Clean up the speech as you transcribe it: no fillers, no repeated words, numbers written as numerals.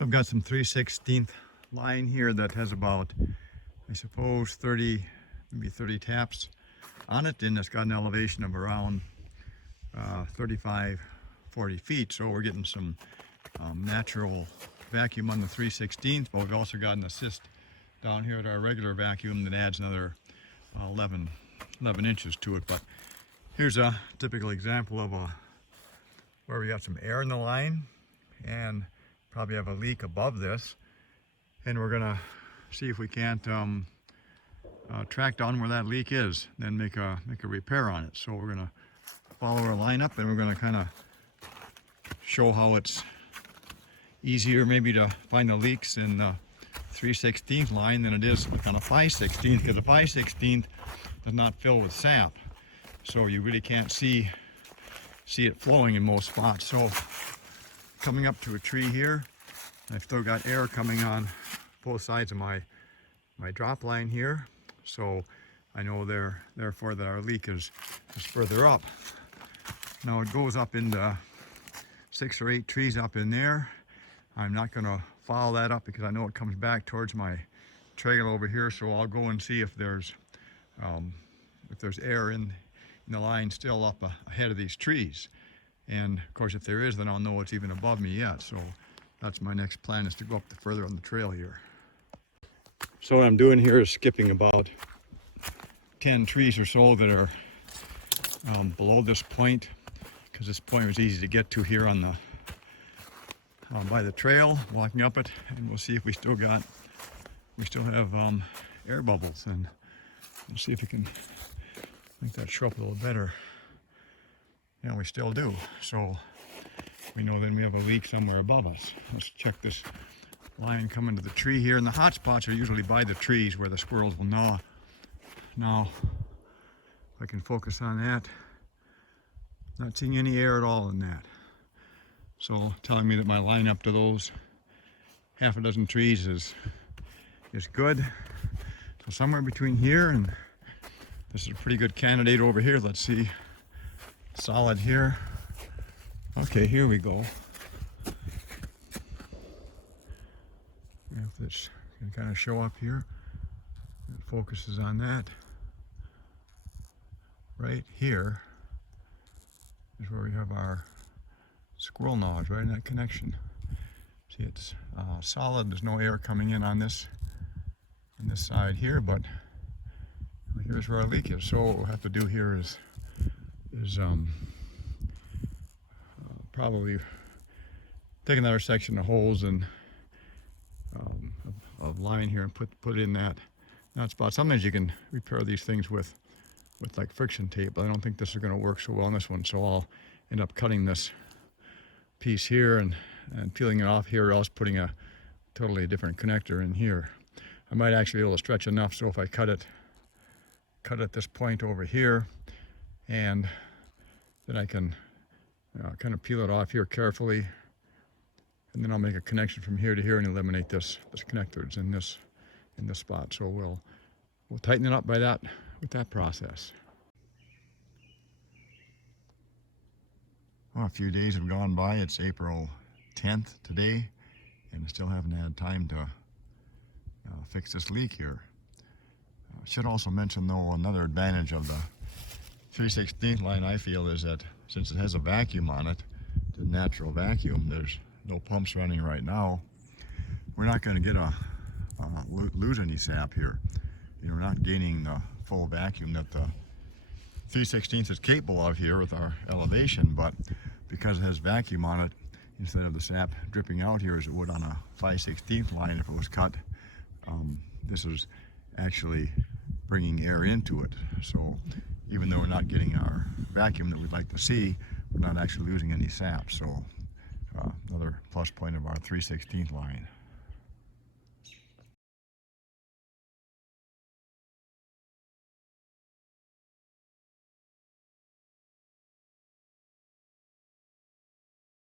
I've got some 3/16 line here that has about, I suppose, 30, maybe 30 taps on it, and it's got an elevation of around 35, 40 feet. So we're getting some natural vacuum on the 3/16, but we've also got an assist down here at our regular vacuum that adds another 11 inches to it. But here's a typical example of where we got some air in the line and probably have a leak above this, and we're gonna see if we can't track down where that leak is, then make a repair on it. So we're gonna follow our line up, and we're gonna kind of show how it's easier maybe to find the leaks in the 3/16 line than it is on a 5/16, because the 5/16 does not fill with sap, so you really can't see it flowing in most spots. So coming up to a tree here, I've still got air coming on both sides of my drop line here, so I know therefore that our leak is further up. Now it goes up into 6 or 8 trees up in there. I'm not going to follow that up because I know it comes back towards my trail over here, so I'll go and see if there's air in the line still up ahead of these trees. And of course, if there is, then I'll know it's even above me yet. So that's my next plan, is to go up further on the trail here. So what I'm doing here is skipping about 10 trees or so that are below this point, because this point was easy to get to here on the by the trail, walking up it, and we'll see if we still have air bubbles, and we'll see if we can make that show up a little better. Yeah, we still do. So we know then we have a leak somewhere above us. Let's check this line coming to the tree here, and the hot spots are usually by the trees where the squirrels will gnaw. Now, if I can focus on that, not seeing any air at all in that. So telling me that my line up to those half a dozen trees is good. So somewhere between here and this is a pretty good candidate over here. Let's see. Solid here. Okay, here we go. If this can kind of show up here, it focuses on that. Right here is where we have our squirrel gnaws, right in that connection. See, it's solid. There's no air coming in on this side here, but here's where our leak is. So what we'll have to do here is probably take another section of holes and of line here and put it in that spot. Sometimes you can repair these things with like friction tape, but I don't think this is going to work so well on this one. So I'll end up cutting this piece here and peeling it off here, or else putting a totally different connector in here. I might actually be able to stretch enough so if I cut at this point over here, and then I can kind of peel it off here carefully, and then I'll make a connection from here to here and eliminate this connector that's in this spot. So we'll tighten it up with that process. Well, a few days have gone by. It's April 10th today, and I still haven't had time to fix this leak here. I should also mention, though, another advantage of the 3/16 line, I feel, is that since it has a vacuum on it, the natural vacuum, there's no pumps running right now, we're not going to get lose any sap here. You know, we're not gaining the full vacuum that the 3/16 is capable of here with our elevation, but because it has vacuum on it, instead of the sap dripping out here as it would on a 5/16 line if it was cut, this is actually bringing air into it. So even though we're not getting our vacuum that we'd like to see, we're not actually losing any sap. So another plus point of our 3/16 line.